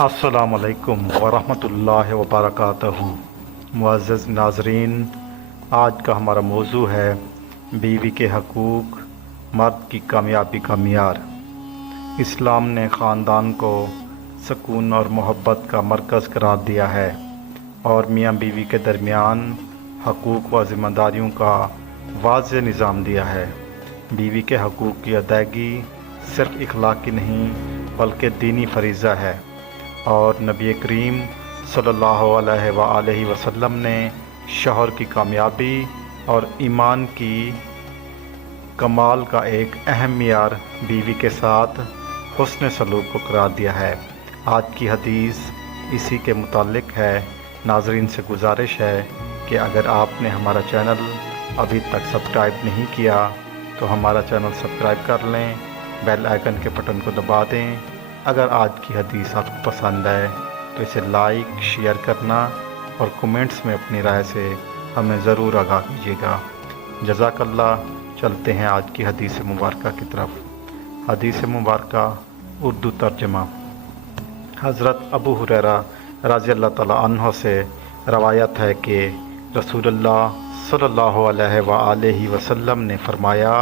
अस्सलाम वालेकुम वरहमतुल्लाहि वबरकातुहू। मुअज़्ज़ज़ नाज़रीन, आज का हमारा मौजू है बीवी के हकूक़, मर्द की कामयाबी का मियार। इस्लाम ने ख़ानदान को सुकून और मोहब्बत का मरकज़ करार दिया है और मियाँ बीवी के दरमियान हकूक़ व ज़िम्मेदारियों का वाज़ेह निज़ाम दिया है। बीवी के हकूक़ की अदायगी सिर्फ़ इखलाक़ी नहीं बल्कि दीनी फ़रीज़ा है और नबी करीम सल्लल्लाहु अलैहि वसल्लम ने शौहर की कामयाबी और ईमान की कमाल का एक अहम मियार बीवी के साथ हुस्न सलूक को करार दिया है। आज की हदीस इसी के मुतालिक है। नाज़रीन से गुजारिश है कि अगर आपने हमारा चैनल अभी तक सब्सक्राइब नहीं किया तो हमारा चैनल सब्सक्राइब कर लें, बेल आइकन के बटन को दबा दें। अगर आज की हदीस आपको पसंद आए तो इसे लाइक शेयर करना और कमेंट्स में अपनी राय से हमें ज़रूर आगाह कीजिएगा। जज़ाकल्लाह। चलते हैं आज की हदीस मुबारक की तरफ। हदीस मुबारक उर्दू तर्जमा। हज़रत अबू हुरैरा रज़ियल्लाहु तआला अन्हु से रवायत है कि रसूलुल्लाह सल्लल्लाहु अलैहि वसल्लम ने फरमाया,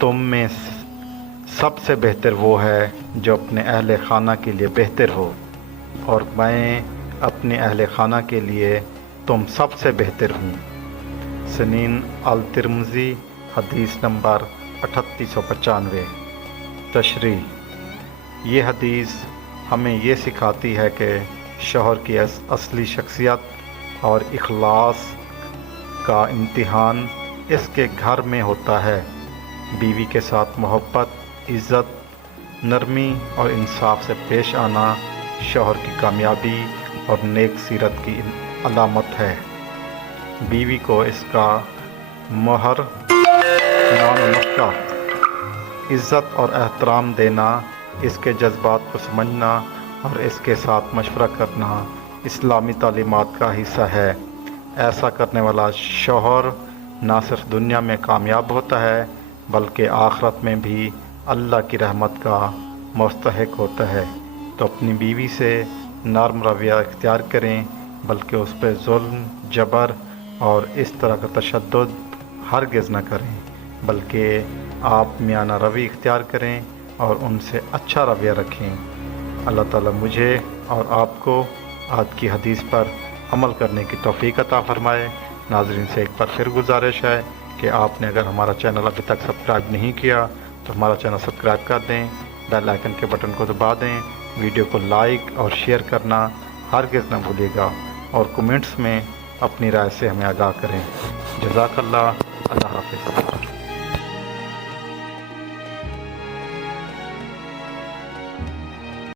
तुम में सबसे बेहतर वो है जो अपने अहले खाना के लिए बेहतर हो और मैं अपने अहले खाना के लिए तुम सबसे बेहतर हूँ। सनीन अल तिर्मिज़ी हदीस नंबर 3895। तशरीह। ये हदीस हमें ये सिखाती है कि शौहर की असली शख्सियत और इखलास का इम्तिहान इसके घर में होता है। बीवी के साथ मोहब्बत, इज़्ज़त, नरमी और इंसाफ से पेश आना शौहर की कामयाबी और नेक सीरत की अलामत है। बीवी को इसका मोहर नुस्खा, इज़्ज़त और एहतराम देना, इसके जज्बात को समझना और इसके साथ मशवरा करना इस्लामी तालीमात का हिस्सा है। ऐसा करने वाला शौहर ना सिर्फ दुनिया में कामयाब होता है बल्कि आखिरत में भी अल्लाह की रहमत का मुस्तहिक होता है। तो अपनी बीवी से नरम रवैया इख्तियार करें, बल्कि उस पर जुल्म, जबर और इस तरह का तशद्दुद हरगिज़ न करें, बल्कि आप मियाना रवैया इख्तियार करें और उनसे अच्छा रवैया रखें। अल्लाह ताला मुझे और आपको आज की हदीस पर अमल करने की तौफीक अता फ़रमाए। नाज़रीन से एक बार फिर गुजारिश है कि आपने अगर हमारा चैनल अभी तक सब्सक्राइब नहीं किया तो हमारा चैनल सब्सक्राइब कर दें, बेल आइकन के बटन को दबा दें, वीडियो को लाइक और शेयर करना हरगिज़ न भूलिएगा और कमेंट्स में अपनी राय से हमें आगाह करें। जज़ाकल्लाह। अल्लाह हाफ़िज़।